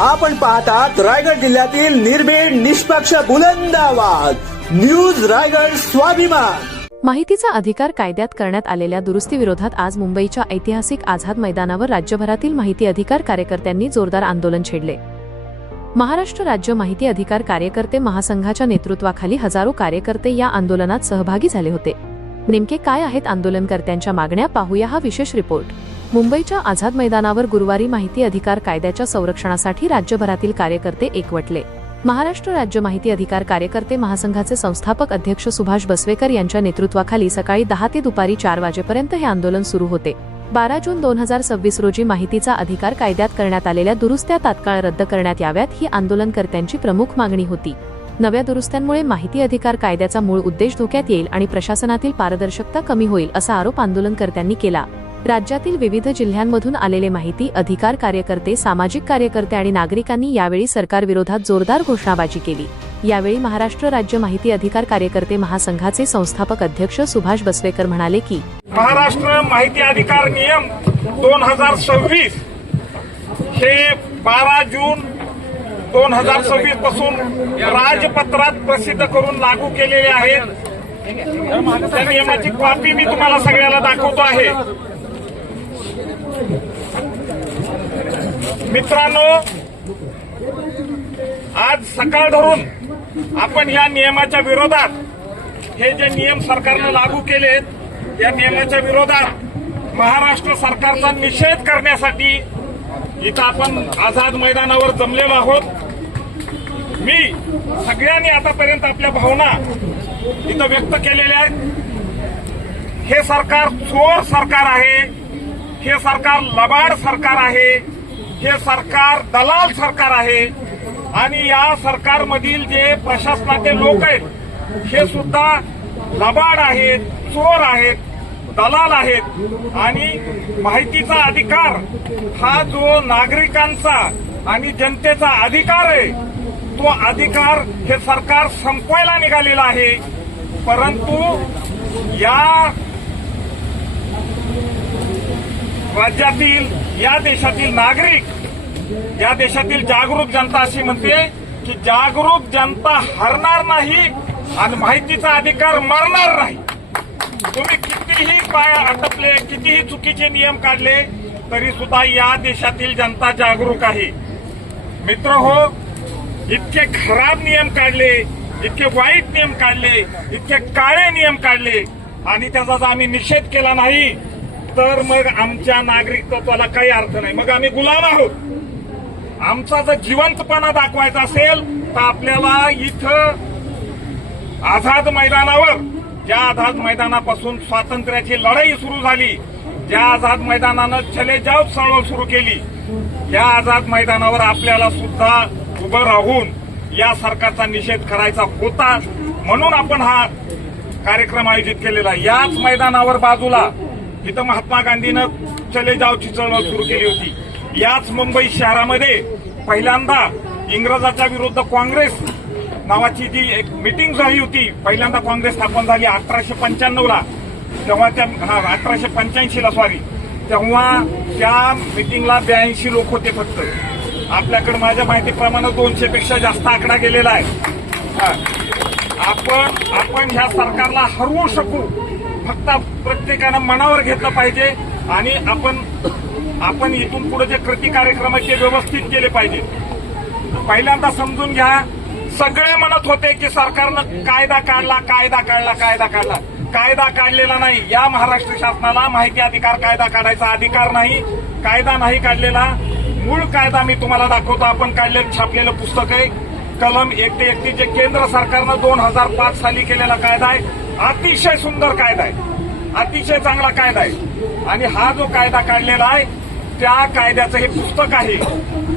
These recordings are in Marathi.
आपण पाहतात रायगड जिल्ह्यातील निर्भीड निष्पक्ष बुलंद आवाज न्यूज रायगड स्वाभिमान। माहितीचा अधिकार कायद्यात करण्यात आलेल्या दुरुस्तीविरोधात आज मुंबईच्या ऐतिहासिक आझाद मैदानावर राज्यभरातील माहिती अधिकार कार्यकर्त्यांनी जोरदार आंदोलन छेडले। महाराष्ट्र राज्य माहिती अधिकार कार्यकर्ते महासंघाच्या नेतृत्वाखाली हजारो कार्यकर्ते या आंदोलनात सहभागी झाले होते। नेमके काय आहेत आंदोलनकर्त्यांच्या मागण्या, पाहूया हा विशेष रिपोर्ट। मुंबईच्या आझाद मैदानावर गुरुवारी माहिती अधिकार कायद्याच्या संरक्षणासाठी राज्यभरातील कार्यकर्ते एकवटले। महाराष्ट्र राज्य माहिती अधिकार कार्यकर्ते महासंघाचे संस्थापक अध्यक्ष सुभाष बसवेकर यांच्या नेतृत्वाखाली सकाळी 10 ते दुपारी 4 वाजेपर्यंत हे आंदोलन सुरू होते। 12 जून 2026 रोजी माहितीचा अधिकार कायद्यात करण्यात आलेल्या दुरुस्त्या तात्काळ रद्द करण्यात याव्यात ही आंदोलनकर्त्यांची प्रमुख मागणी होती। नव्या दुरुस्त्यांमुळे माहिती अधिकार कायद्याचा मूळ उद्देश धोक्यात येईल आणि प्रशासनातील पारदर्शकता कमी होईल असा आरोप आंदोलनकर्त्यांनी केला। राज्यातील विविध जिल्ह्यांमधून आलेले माहिती अधिकार कार्यकर्ते, सामाजिक कार्यकर्ते आणि नागरिकांनी यावेळी सरकारविरोधात जोरदार घोषणाबाजी केली। यावेळी महाराष्ट्र राज्य माहिती अधिकार कार्यकर्ते महासंघाचे संस्थापक अध्यक्ष सुभाष बसवेकर म्हणाले की महाराष्ट्र माहिती अधिकार नियम 2026 हे 12 जून 2026 पासून राजपत्रात प्रसिद्ध करून लागू केलेले आहेत। त्या नियमाची कॉपी मी तुम्हाला सगळ्याला दाखवतो आहे। मित्रांनो, आज सकाळ धरून आपण या नियमाच्या विरोधात, हे जे नियम सरकारने लागू केलेत या नियमाच्या विरोधात महाराष्ट्र सरकारचा निषेध करण्यासाठी इथं आपण आझाद मैदानावर जमलेलो आहोत। मी सगळ्यांनी आतापर्यंत आपल्या भावना इथं व्यक्त केलेल्या आहेत। हे सरकार चोर सरकार आहे, हे सरकार लबाड सरकार आहे, हे सरकार दलाल सरकार आहे आणि या सरकारमधील जे प्रशासनाचे लोक आहेत हे सुद्धा लबाड आहेत, चोर आहेत, दलाल आहेत। आणि माहितीचा अधिकार हा जो नागरिकांचा आणि जनतेचा अधिकार आहे तो अधिकार हे सरकार संपवायला निघालेला आहे। परंतु या राज्यातील, या देशातील नागरिक, या देशातील जागरूक जनता अशी म्हणते की जागरूक जनता हरणार नाही आणि माहितीचा अधिकार मरणार नाही। तुम्ही कितीही पाय अटपले, कितीही चुकीचे नियम काढले तरी सुद्धा या देशातील जनता जागरूक आहे। मित्र हो, इतके खराब नियम काढले, इतके वाईट नियम काढले, इतके काळे नियम काढले आणि त्याचा जर आम्ही निषेध केला नाही तर मग आमच्या नागरिकत्वाला काही अर्थ नाही, मग आम्ही गुलाम आहोत। आमचा जर जिवंतपणा दाखवायचा असेल तर आपल्याला इथं आझाद मैदानावर, ज्या आझाद मैदानापासून स्वातंत्र्याची लढाई सुरू झाली, ज्या आझाद मैदानानं चले जाव चळवळ सुरू केली, या आझाद मैदानावर आपल्याला सुद्धा उभं राहून या सरकारचा निषेध करायचा होता। म्हणून आपण हा कार्यक्रम आयोजित केलेला। याच मैदानावर बाजूला इथं महात्मा गांधीनं चले जावची चळवळ सुरू केली होती। याच मुंबई शहरामध्ये पहिल्यांदा इंग्रजाच्या विरुद्ध काँग्रेस नावाची जी एक मीटिंग झाली होती, पहिल्यांदा काँग्रेस स्थापन झाली 1895ला, तेव्हा त्या 1885ला सॉरी, तेव्हा त्या मीटिंगला 82 लोक होते फक्त। आपल्याकडे माझ्या माहितीप्रमाणे 200 पेक्षा जास्त आकडा गेलेला आहे। आपण ह्या सरकारला हरवू शकू, फक्त प्रत्येकानं मनावर घेतलं पाहिजे आणि आपण इथून पुढे जे कृती कार्यक्रम आहेत ते व्यवस्थित केले पाहिजे। पहिल्यांदा समजून घ्या, सगळे म्हणत होते की सरकारनं कायदा काढला, कायदा काढलेला नाही। या महाराष्ट्र शासनाला माहिती अधिकार कायदा काढायचा अधिकार नाही, कायदा नाही काढलेला। मूळ कायदा मी तुम्हाला दाखवतो, आपण काढलेलं छापलेलं पुस्तक आहे, कलम 1 ते 31 जे केंद्र सरकारनं 2005 साली केलेला कायदा आहे। अतिशय सुंदर कायदा आहे, अतिशय चांगला कायदा आहे आणि हा जो कायदा काढलेला आहे त्या कायद्याचं हे पुस्तक आहे।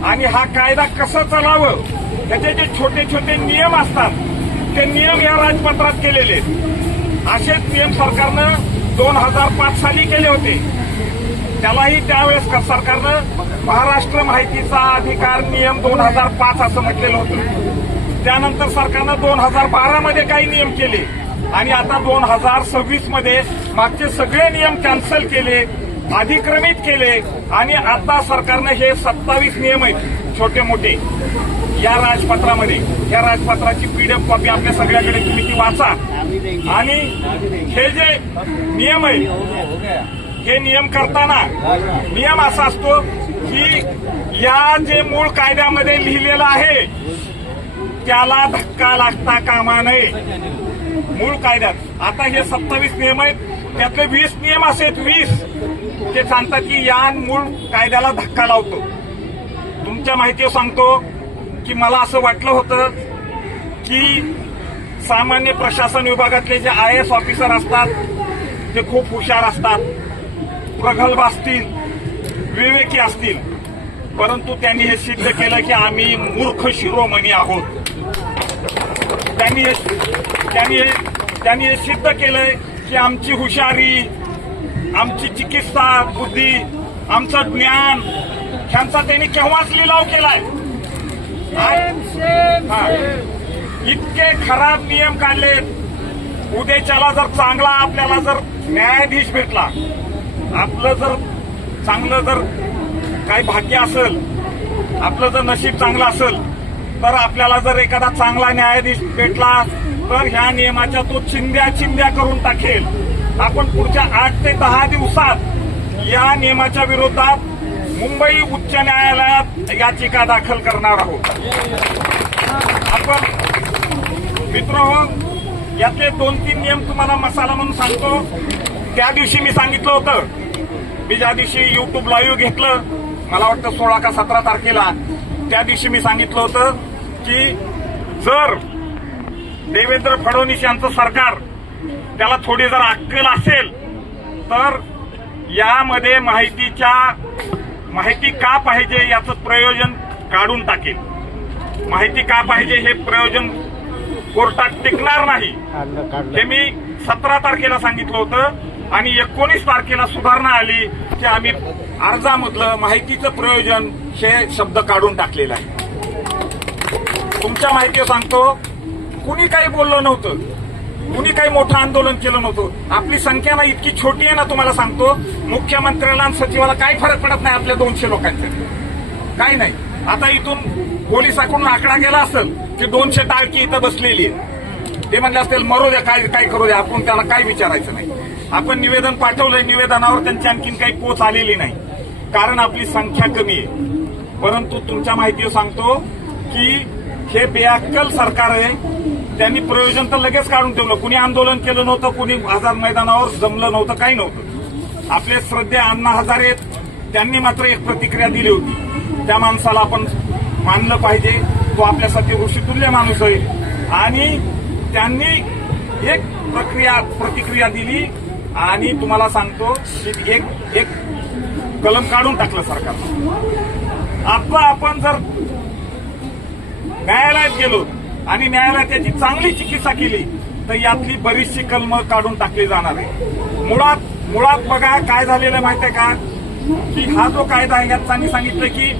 आणि हा कायदा कसं चालावं, त्याचे जे छोटे छोटे नियम असतात ते नियम या राजपत्रात केलेले आहेत। असेच नियम सरकारनं 2005 साली केले होते, त्यालाही त्यावेळेस सरकारनं महाराष्ट्र माहितीचा अधिकार नियम 2005 असं म्हटलेलं होतं। त्यानंतर सरकारनं 2012 मध्ये काही नियम केले आणि आता 2026 मध्ये मागचे सगळे नियम कॅन्सल केले अधिक्रमित केले आणि आता सरकारने हे 27 नियम आहेत छोटे मोठे या राजपत्रामध्ये. या राजपत्राची पीडीएफ कॉपी आपल्या सगळ्याकडे, तुम्ही ती वाचा. आणि हे जे नियम आहेत हे नियम करताना नियम असा असतो की या जे मूळ कायद्यामध्ये लिहिलेलं आहे त्याला धक्का लागता कामा नये. मूळ कायद्यात आता हे 27 नियम आहेत, त्यातले 20 नियम असे 20 ते सांगतात की या मूळ कायद्याला धक्का लावतो. तुमच्या माहितीवर सांगतो की मला असं वाटलं होतं की सामान्य प्रशासन विभागातले जे IAS ऑफिसर असतात ते खूप हुशार असतात, प्रगल्भ असतील, विवेकी असतील, परंतु त्यांनी हे सिद्ध केलं की आम्ही मूर्ख शिरोमणी आहोत. त्यांनी हे सिद्ध केलंय की आमची हुशारी, आमची चिकित्सा बुद्धी, आमचं ज्ञान ह्यांचा त्यांनी केव्हाच लिलाव केलाय. इतके खराब नियम काढलेत. उद्याच्याला जर चांगला आपल्याला जर न्यायाधीश भेटला, आपलं जर चांगलं जर काही भाग्य असेल, आपलं जर नशीब चांगलं असेल तर आपल्याला जर एखादा चांगला न्यायाधीश भेटला तर ह्या नियमाच्या तो चिंध्या करून टाकेल. आपण पुढच्या 8 ते 10 दिवसात या नियमाच्या विरोधात मुंबई उच्च न्यायालयात याचिका दाखल करणार आहोत. आपण मित्रहो, यातले 2-3 नियम तुम्हाला मसाला म्हणून सांगतो. त्या दिवशी मी सांगितलं होतं, मी ज्या दिवशी युट्यूब लाईव्ह घेतलं, मला वाटतं 16 का 17 तारखेला, त्या दिवशी मी सांगितलं होतं की जर देवेंद्र फडणवीस यांचं सरकार त्याला थोडी जर अक्कल असेल तर यामध्ये माहिती का पाहिजे याचं प्रयोजन काढून टाकेल. माहिती का पाहिजे हे प्रयोजन कोर्टात टिकणार नाही. हे मी 17 तारखेला सांगितलं होतं आणि 19 तारखेला सुधारणा आली की आम्ही अर्जामधलं माहितीचं प्रयोजन हे शब्द काढून टाकलेला आहे. तुमच्या माहितीवर सांगतो, कुणी काही बोललं नव्हतं, कुणी काही मोठं आंदोलन केलं नव्हतं. आपली संख्या ना इतकी छोटी आहे ना, तुम्हाला सांगतो, मुख्यमंत्र्याला आणि सचिवाला काही फरक पडत नाही आपल्या 200 लोकांचे, काही नाही. आता इथून पोलिसाकडून आकडा गेला असेल की 200 टाळकी इथं बसलेली आहे. ते म्हणले असतील मरू द्या, काय करू द्या, आपण त्याला काय विचारायचं नाही. आपण निवेदन पाठवलंय, निवेदनावर त्यांची आणखीन काही पोच आलेली नाही, कारण आपली संख्या कमी आहे. परंतु तुमच्या माहितीवर सांगतो की हे बेअक्कल सरकार आहे. त्यांनी प्रयोजन तर लगेच काढून ठेवलं. कुणी आंदोलन केलं नव्हतं, कुणी आझाद मैदानावर जमलं नव्हतं, काही नव्हतं. आपले श्रद्धे अण्णा हजारे त्यांनी मात्र एक प्रतिक्रिया दिली होती. त्या माणसाला आपण मानलं पाहिजे, तो आपल्यासाठी ऋषितुल्य माणूस आहे. आणि त्यांनी एक प्रतिक्रिया दिली आणि तुम्हाला सांगतो की एक कलम काढून टाकलं सरकार. आता आपण जर न्यायालयात गेलो आणि न्यायालयात त्याची चांगली चिकित्सा केली तर यातली बरीचशी कलमं काढून टाकली जाणार आहे. मुळात बघा काय झालेलं माहिती आहे का, की हा जो कायदा आहे यात त्यांनी सांगितलं की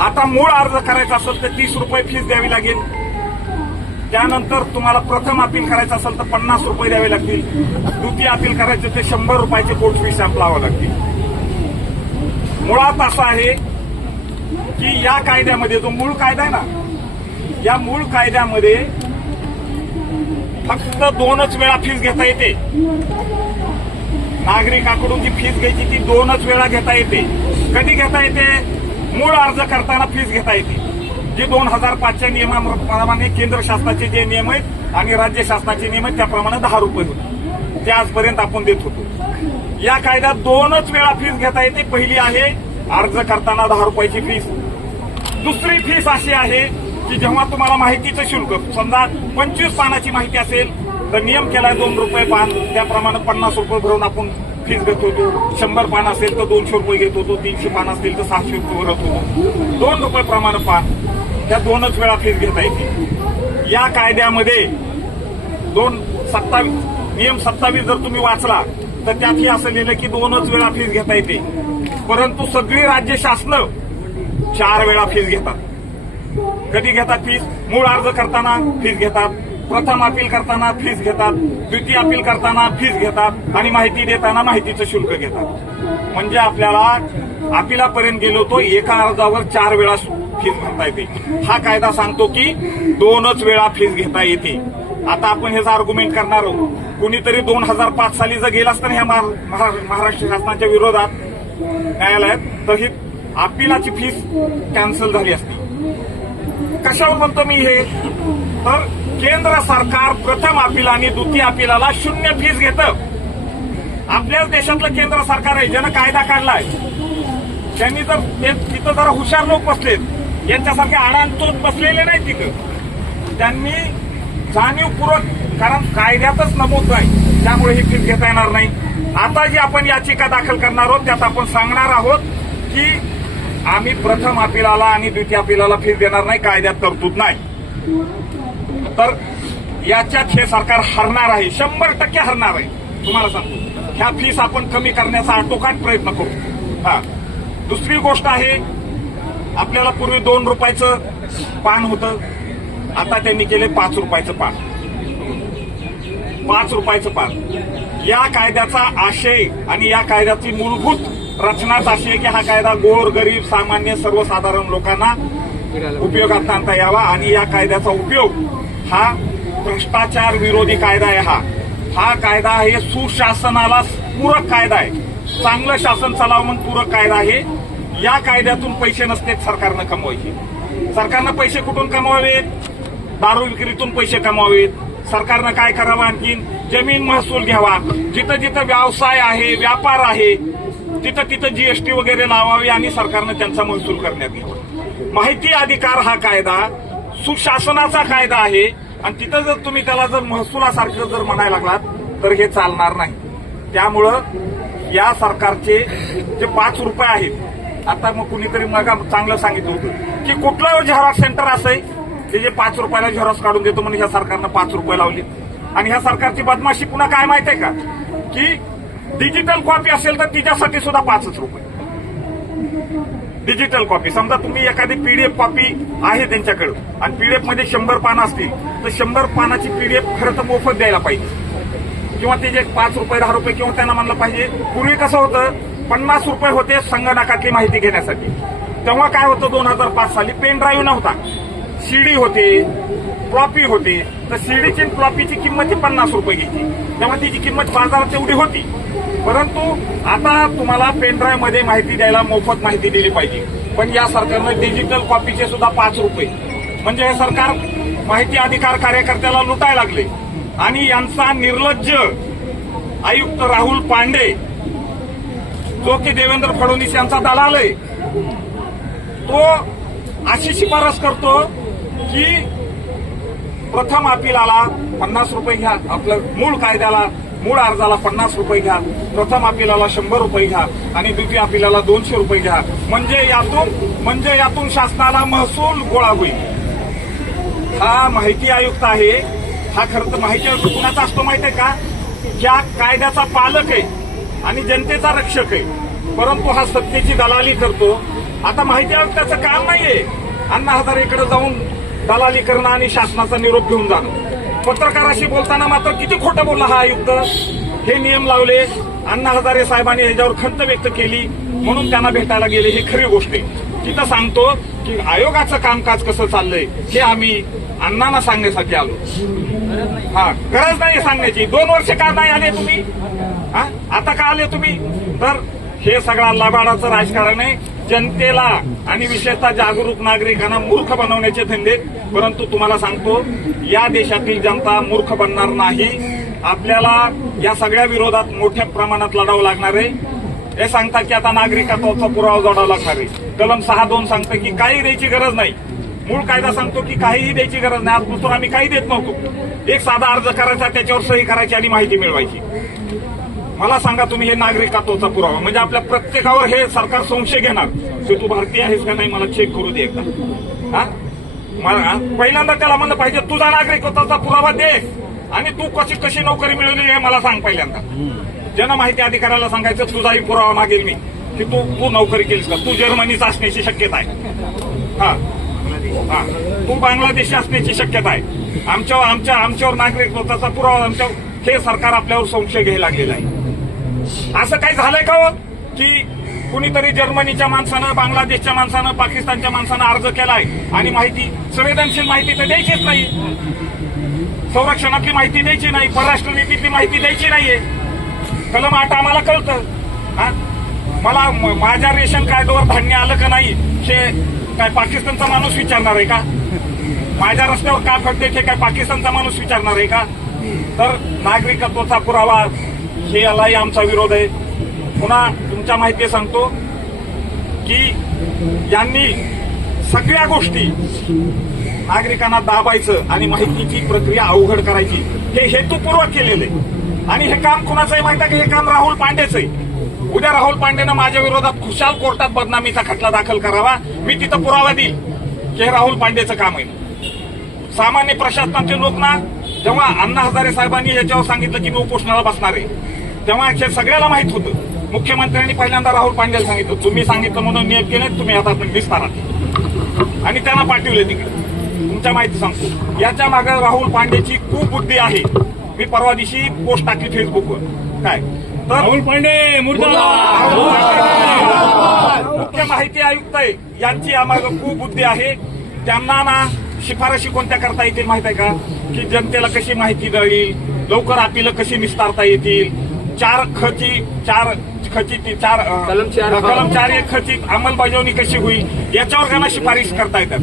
आता मूळ अर्ज करायचा असेल तर 30 रुपये फीस द्यावी लागेल. त्यानंतर तुम्हाला प्रथम अपील करायचं असेल तर 50 रुपये द्यावे लागतील. द्वितीय अपील करायचं ते 100 रुपयाचे कोर्ट फी स्टॅम्प लावावं लागतील. मुळात असं आहे की या कायद्यामध्ये जो मूळ कायदा आहे ना, या मूळ कायद्यामध्ये फक्त 2च वेळा फीस घेता येते. नागरिकाकडून जी फीस घ्यायची ती 2च वेळा घेता येते. कधी घेता येते? मूळ अर्ज करताना फीस घेता येते, जे 2005च्या नियमाप्रमाणे केंद्र शासनाचे जे नियम आहेत आणि राज्य शासनाचे नियम आहेत त्याप्रमाणे 10 रुपये होते. ते आजपर्यंत आपण देत होतो. या कायद्यात 2च वेळा फीस घेता येते. पहिली आहे अर्ज करताना 10 रुपयाची फीस. दुसरी फीस अशी आहे की जेव्हा तुम्हाला माहितीचं शुल्क, समजा 25 पानाची माहिती असेल तर नियम केलाय 2 रुपये पान, त्याप्रमाणे 50 रुपये भरून आपण फीस घेत होतो. 100 पान असेल तर 200 रुपये घेत होतो. 300 पान असतील तर 600 रुपये भरत होतो. 2 रुपये प्रमाणे पान, त्या 2च वेळा फीस घेता येते. या कायद्यामध्ये नियम 27 जर तुम्ही वाचला तर त्यातही असं लिहिलं की 2च वेळा फीस घेता येते. परंतु सगळी राज्य शासनं 4 वेळा फीस घेतात. कधी घेतात फीस? मूळ अर्ज करताना फीस घेतात, प्रथम अपील करताना फीस घेतात, द्वितीय अपील करताना फीस घेतात आणि माहिती देताना माहितीचं शुल्क घेतात. म्हणजे आपल्याला अपिलापर्यंत गेलो तो एका अर्जावर 4 वेळा फीस भरता येते. हा कायदा सांगतो की 2च वेळा फीस घेता येते. आता आपण हेच आर्ग्युमेंट करणार आहोत. कुणीतरी 2005 साली जर गेला असतं ह्या महाराष्ट्र शासनाच्या विरोधात न्यायालयात, तर ही अपिलाची फीस कॅन्सल झाली असती. कशावर म्हणतो मी हे, तर केंद्र सरकार प्रथम अपील आणि द्वितीय अपिलाला 0 फीस घेतं. आपल्याच देशातलं केंद्र सरकार आहे ज्यानं कायदा काढलाय. त्यांनी जर तिथं जरा हुशार लोक बसलेत, यांच्यासारखे आडांतोच बसलेले नाही तिथं. त्यांनी जाणीवपूर्वक, कारण कायद्यातच नमूद नाही, त्यामुळे ही फीस घेता येणार नाही. आता जी आपण याचिका दाखल करणार आहोत त्यात आपण सांगणार आहोत की आम्ही प्रथम अपिलाला आणि द्वितीय अपिलाला फीस देणार नाही, कायद्यात तरतूद नाही. तर याच्यात हे सरकार हरणार आहे, 100% हरणार आहे. तुम्हाला सांगतो, ह्या फीस आपण कमी करण्याचा आटोकाट प्रयत्न करू. हा, दुसरी गोष्ट आहे, आपल्याला पूर्वी 2 रुपयाचं पान होतं, आता त्यांनी केले 5 रुपयाचं पान. 5 रुपयाचं पान. या कायद्याचा आशय आणि या कायद्याची मूलभूत रचनाच अशी आहे की हा कायदा गोर गरीब सामान्य सर्वसाधारण लोकांना उपयोगात आणता यावा. आणि या कायद्याचा उपयोग हा भ्रष्टाचार विरोधी कायदा आहे. हा कायदा हे सुशासनाला पूरक कायदा आहे. चांगलं शासन चालावं म्हणून पूरक कायदा आहे. या कायद्यातून पैसे नसतेच सरकारनं कमवायचे. सरकारनं पैसे कुठून कमवावेत? दारू विक्रीतून पैसे कमवावेत. सरकारनं काय करावं? आणखीन जमीन महसूल घ्यावा. जिथं जिथं व्यवसाय आहे, व्यापार आहे, तिथं तिथं जीएसटी वगैरे लावावी आणि सरकारनं त्यांचा महसूल करण्यात घ्यावा. माहिती अधिकार हा कायदा सुशासनाचा कायदा आहे आणि तिथं जर तुम्ही त्याला जर महसुलासारखं जर म्हणायला लागलात तर हे चालणार नाही. त्यामुळं या सरकारचे जे 5 रुपये आहेत, आता मग कुणीतरी मग चांगलं सांगितलं होतं की कुठलं झेरॉक्स सेंटर असं आहे ते जे 5 रुपयाला झेरॉक्स काढून देतो म्हणून ह्या सरकारनं 5 रुपये लावले. आणि ह्या सरकारची बदमाशी पुन्हा काय माहिती आहे का, की डिजिटल कॉपी असेल तर तिच्यासाठी सुद्धा 5च रुपये. डिजिटल कॉपी, समजा तुम्ही एखादी पीडीएफ कॉपी आहे त्यांच्याकडे आणि पीडीएफ मध्ये 100 पानं असतील तर 100 पानाची पीडीएफ खरं तर मोफत द्यायला पाहिजे, किंवा ते जे 5 रुपये 10 रुपये किंवा त्यांना म्हणलं पाहिजे. पूर्वी कसं होतं, 50 रुपये होते संगणकातली माहिती घेण्यासाठी. तेव्हा काय होतं, 2005 साली पेन ड्राईव्ह नव्हता, सीडी होते, फ्लॉपी होते. तर सीडीची आणि फ्लॉपीची किंमत 50 रुपये घ्यायची. तेव्हा तिची किंमत बाजारात तेवढी होती. परंतु आता तुम्हाला पेनड्राईव्ह मध्ये माहिती द्यायला मोफत माहिती दिली पाहिजे. पण या सरकारनं डिजिटल कॉपीचे सुद्धा 5 रुपये. म्हणजे हे सरकार माहिती अधिकार कार्यकर्त्याला लुटायला लागले. आणि यांचा निर्लज्ज आयुक्त राहुल पांडे, जो की देवेंद्र फडणवीस यांचा दलाल आहे, तो अशी शिफारस करतो की प्रथम अपिलाला 50 रुपये घ्या, आपलं मूळ अर्जाला 50 रुपये घ्या, प्रथम अपिलाला 100 रुपये घ्या आणि द्वितीय अपिलाला 200 रुपये घ्या. म्हणजे यातून शासनाला महसूल गोळा होईल. हा माहिती आयुक्त आहे. हा खरं तर माहिती आयुक्त कुणाचा असतो माहिती आहे का, ज्या कायद्याचा पालक आहे आणि जनतेचा रक्षक आहे, परंतु हा सत्तेची दलाली करतो. आता माहिती आयुक्ताचं काम नाहीये अण्णा हजारेकडे जाऊन दलाली करणं आणि शासनाचा निरोप घेऊन जाणं. पत्रकाराशी बोलताना मात्र किती खोटं बोलला हा आयुक्त. हे नियम लावले, अण्णा हजारे साहेबांनी ह्याच्यावर खंत व्यक्त केली म्हणून त्यांना भेटायला गेले, ही खरी गोष्ट आहे. तिथं सांगतो की आयोगाचं कामकाज कसं चाललंय हे आम्ही अण्णांना सांगण्यासाठी आलो. हा, गरज नाही सांगण्याची. 2 वर्ष का नाही आले तुम्ही? आता का आले तुम्ही? तर हे सगळा लबाडाचं राजकारण आहे. जनतेला आणि विशेषतः जागरूक नागरिकांना मूर्ख बनवण्याचे धंदे. परंतु तुम्हाला सांगतो, या देशातील जनता मूर्ख बनणार नाही. आपल्याला या सगळ्या विरोधात मोठ्या प्रमाणात लढावं लागणार आहे. हे सांगतात की आता नागरिकत्वाचा पुरावा जोडावा लागणार आहे. कलम 6(2) सांगतं की काही द्यायची गरज नाही. मूळ कायदा सांगतो की काहीही द्यायची गरज नाही. आजपासून आम्ही काही देत नव्हतो. एक साधा अर्ज करायचा, त्याच्यावर सही करायची आणि माहिती मिळवायची. मला सांगा तुम्ही, हे नागरिकत्वाचा पुरावा म्हणजे आपल्या प्रत्येकावर हे सरकार संशय घेणार की तू भारतीय आहेस का नाही, मला चेक करू दे एकदा. पहिल्यांदा त्याला म्हणलं पाहिजे तुझा नागरिकत्वाचा पुरावा दे आणि तू कशी नोकरी मिळवली हे मला सांग. पहिल्यांदा जन माहिती अधिकाऱ्याला सांगायचं तुझाही पुरावा मागेल मी की तू नोकरी केलीस का, तू जर्मनीचा असण्याची शक्यता आहे. हा, तू बांगलादेशी असण्याची शक्यता आहे. आमच्यावर नागरिकत्वाचा पुरावा हे सरकार आपल्यावर संशय घ्यायला लागलेला आहे. असं काही झालंय का हो की कुणीतरी जर्मनीच्या माणसानं, बांगलादेशच्या माणसानं, पाकिस्तानच्या माणसानं अर्ज केलाय आणि माहिती, संवेदनशील माहिती तर द्यायचीच नाही, संरक्षणातली माहिती द्यायची नाही, परराष्ट्र नीतीतली माहिती द्यायची नाहीये. कलम 8 आम्हाला कळतं. मला माझ्या रेशन कार्डवर धान्य आलं का नाही हे काय पाकिस्तानचा माणूस विचारणार आहे का? माझ्या रस्त्यावर का फडते हे काय पाकिस्तानचा माणूस विचारणार आहे का? तर नागरिकत्वाचा पुरावा हे यालाही आमचा विरोध आहे. पुन्हा तुमच्या माहिती सांगतो की यांनी सगळ्या गोष्टी नागरिकांना दाबायचं आणि माहितीची प्रक्रिया अवघड करायची हे हेतुपूर्वक केलेले. आणि हे काम कुणाचं आहे माहिती आहे की हे काम राहुल पांडेचं आहे. उद्या राहुल पांडेनं माझ्या विरोधात खुशाल कोर्टात बदनामीचा खटला दाखल करावा, मी तिथं पुरावा देईल की हे राहुल पांडेचं काम आहे. सामान्य प्रशासनाचे लोक ना, जेव्हा अण्णा हजारे साहेबांनी याच्यावर सांगितलं की मी उपोषणाला बसणार आहे, तेव्हा अक्षर सगळ्याला माहित होतं. मुख्यमंत्र्यांनी पहिल्यांदा राहुल पांडेला सांगितलं, तुम्ही सांगितलं म्हणून नियम केले, तुम्ही आता विस्तारा, आणि त्यांना पाठवले तिकडे. तुमच्या माहिती सांगतो, याच्या मागे राहुल पांडेची खूप बुद्धी आहे. मी परवा दिवशी पोस्ट टाकली फेसबुकवर, काय तर राहुल पांडे मुख्य माहिती आयुक्त आहे, यांची आम्हाला खूप बुद्धी आहे. त्यांना ना शिफारशी कोणत्या करता येतील माहित आहे का? की जनतेला कशी माहिती देईल, लवकर अपील कशी निस्तारता येतील, कलम 4 खचित अंमलबजावणी कशी होईल, याच्यावर त्यांना शिफारस करता येतात.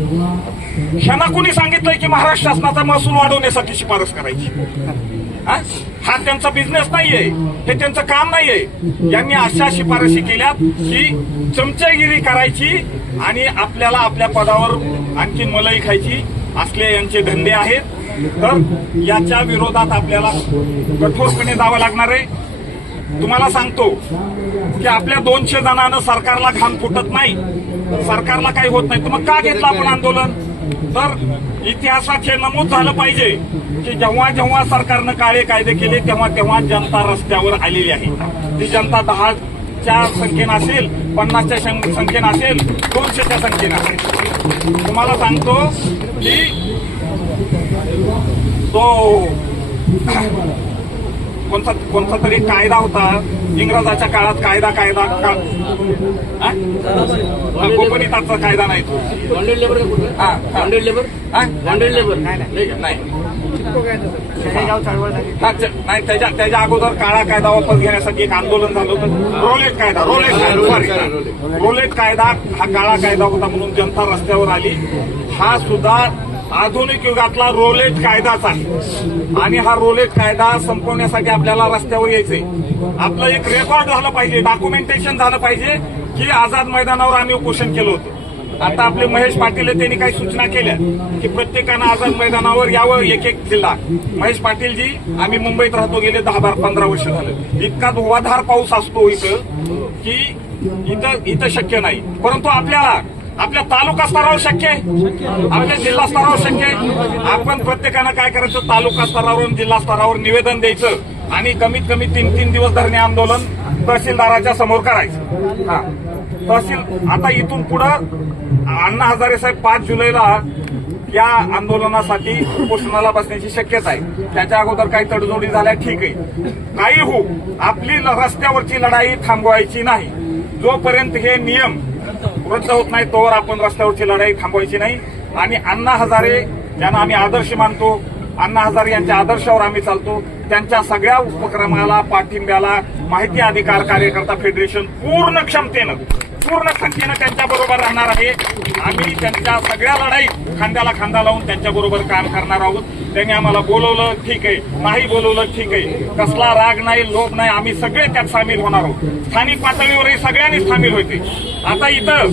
ह्यांना कोणी सांगितलंय की महाराष्ट्र शासनाचा महसूल वाढवण्यासाठी शिफारस करायची? हा त्यांचा बिझनेस नाहीये, हे त्यांचं काम नाहीये. यांनी अशा शिफारशी केल्या की चमचेगिरी करायची आणि आपल्याला आपल्या पदावर आणखी मलाई खायची असले यांचे धंदे आहेत. तर याच्या विरोधात आपल्याला कठोरपणे जावं लागणार आहे. तुम्हाला सांगतो की आपल्या 200 जणांना सरकारला घाम फुटत नाही, सरकारला काही होत नाही, तर मग का घेतलं आपण आंदोलन? तर इतिहासात हे नमूद झालं पाहिजे की जेव्हा जेव्हा सरकारनं काळे कायदे केले तेव्हा तेव्हा जनता रस्त्यावर आलेली आहे. ती जनता 10च्या संख्येनं असेल, 50च्या संख्येनं असेल, 200च्या संख्येनं असेल. तुम्हाला सांगतो की तो कोणता तरी कायदा होता इंग्रजाच्या काळात, कायदा गोपनीयतेचा कायदा नाही तो, नाही त्याच्या अगोदर काळा कायदा वापस घेण्यासाठी एक आंदोलन झालं होतं, रोलेट कायदा हा काळा कायदा होता म्हणून जनता रस्त्यावर आली. हा सुद्धा आधुनिक युगातला रोलेट कायदाच आहे आणि हा रोलेट कायदा संपवण्यासाठी आपल्याला रस्त्यावर यायचंय. आपलं एक रेकॉर्ड झालं पाहिजे, डॉक्युमेंटेशन झालं पाहिजे की आझाद मैदानावर आम्ही उपोषण केलं होतं. आता आपले महेश पाटील त्यांनी काही सूचना केल्या की प्रत्येकानं आझाद मैदानावर यावं, एक जिल्हा. महेश पाटीलजी, आम्ही मुंबईत राहतो, गेले 10-15 वर्ष झालं. इतका धुवाधार पाऊस असतो इथं की इथं शक्य नाही. परंतु आपल्या तालुका स्तरावर शक्य आहे, आपल्या जिल्हा स्तरावर शक्य आहे. आपण प्रत्येकानं काय करायचं, तालुका स्तरावरून जिल्हा स्तरावर निवेदन द्यायचं आणि कमीत कमी 3 दिवस धरणे आंदोलन तहसीलदाराच्या समोर करायचं. हा तहसील आता इथून पुढं अण्णा हजारे साहेब 5 जुलैला या आंदोलनासाठी उपोषणाला बसण्याची शक्यता आहे. त्याच्या अगोदर काही तडजोडी झाल्या ठीक आहे, काही हो, आपली रस्त्यावरची लढाई थांबवायची नाही. जोपर्यंत हे नियम रद्द होत नाही तोवर आपण रस्त्यावरची लढाई थांबवायची नाही. आणि अण्णा हजारे यांना आम्ही आदर्श मानतो, अण्णा हजारे यांच्या आदर्शावर आम्ही चालतो. त्यांच्या सगळ्या उपक्रमाला, पाठिंब्याला माहिती अधिकार कार्यकर्ता फेडरेशन पूर्ण क्षमतेनं त्यांच्याबरोबर राहणार आहे. आम्ही त्यांच्या सगळ्या लढाईत खांद्याला खांदा लावून त्यांच्याबरोबर काम करणार आहोत. त्यांनी आम्हाला बोलवलं ठीक आहे, नाही बोलवलं ठीक आहे, कसला राग नाही, लोभ नाही, आम्ही सगळे त्यात सामील होणार आहोत. स्थानिक पातळीवरही सगळ्यांनी सामील होते. आता इथं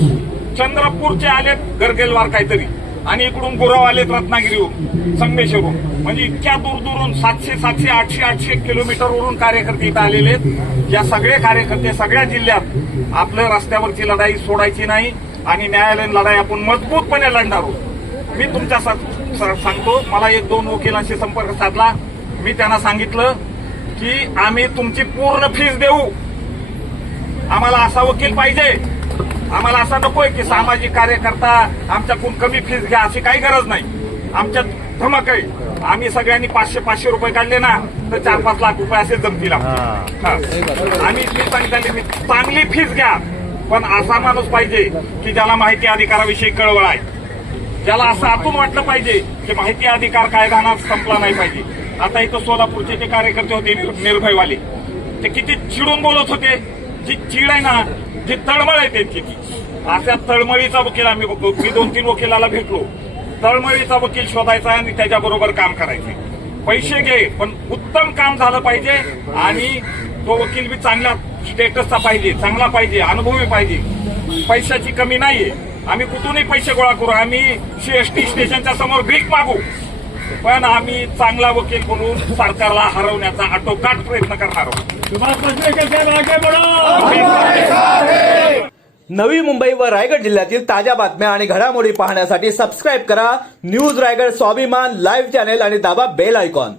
चंद्रपूरचे आलेत गरगेलवार काहीतरी, आणि इकडून गुरव आलेत रत्नागिरीहून, संगमेश्वरून, म्हणजे इतक्या दूरदूरून 700, 800 किलोमीटरवरून कार्यकर्ते इथं आलेले आहेत. या सगळे कार्यकर्ते सगळ्या जिल्ह्यात आपल्या रस्त्यावरची लढाई सोडायची नाही आणि न्यायालयीन लढाई आपण मजबूतपणे लढणार आहोत. मी तुमच्या सांगतो, मला 1-2 वकिलांशी संपर्क साधला. मी त्यांना सांगितलं की आम्ही तुमची पूर्ण फीस देऊ, आम्हाला असा वकील पाहिजे आम्हाला असं नकोय की सामाजिक कार्यकर्ता आमच्याकडून कमी फीस घ्या, अशी काही गरज नाही. आमच्यात धमक आहे. आम्ही सगळ्यांनी 500 रुपये काढले ना तर 4-5 लाख रुपये असे जमतील आम्ही मी सांगितले चांगली फीस घ्या, पण असा माणूस पाहिजे की ज्याला माहिती अधिकाराविषयी कळवळ आहे, ज्याला असं आतून वाटलं पाहिजे की माहिती अधिकार कायदा संपला नाही पाहिजे. आता इथं सोलापूरचे जे कार्यकर्ते होते निर्भयवाले, ते किती चिडून बोलत होते. जी चीड आहे ना, जी तळमळ आहे त्यांची, ती अशा तळमळीचा वकील मी 2-3 वकिलाला भेटलो. तळमळीचा वकील शोधायचा आणि त्याच्याबरोबर काम करायचे. पैसे घे पण उत्तम काम झालं पाहिजे आणि तो वकील बी चांगल्या स्टेटसचा पाहिजे, चांगला पाहिजे, अनुभवी पाहिजे. पैशाची कमी नाहीये. आम्ही कुठूनही पैसे गोळा करू, आम्ही CST स्टेशनच्या समोर भीक मागू, पण आम्ही चांगला वकील म्हणून सरकारला हरवण्याचा आटोकाट प्रयत्न करणार आहोत. नवी मुंबई व रायगड जिल्ह्यातील ताज्या बातम्या आणि घडामोडी पाहण्यासाठी सबस्क्राईब करा न्यूज रायगड स्वाभिमान लाईव्ह चॅनेल आणि दाबा बेल आयकॉन.